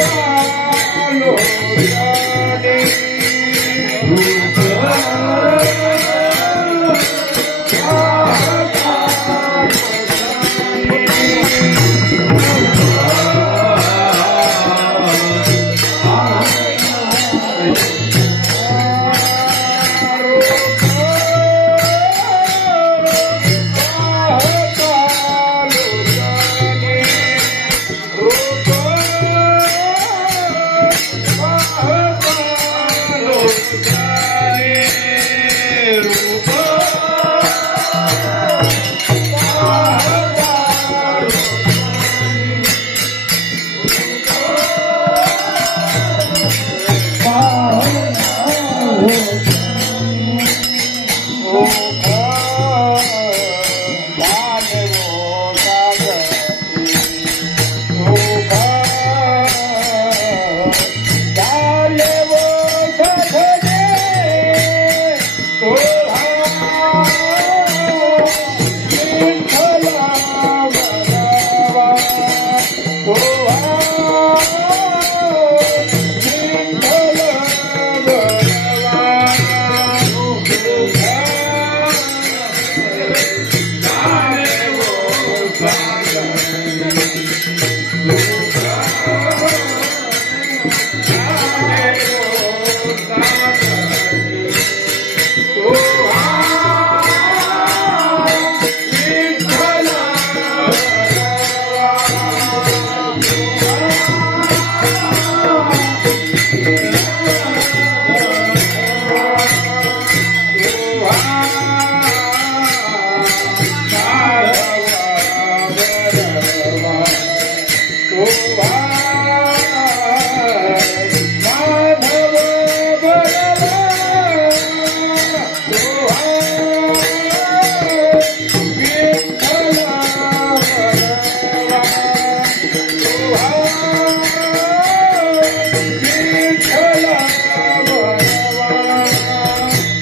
Thank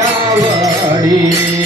આવડી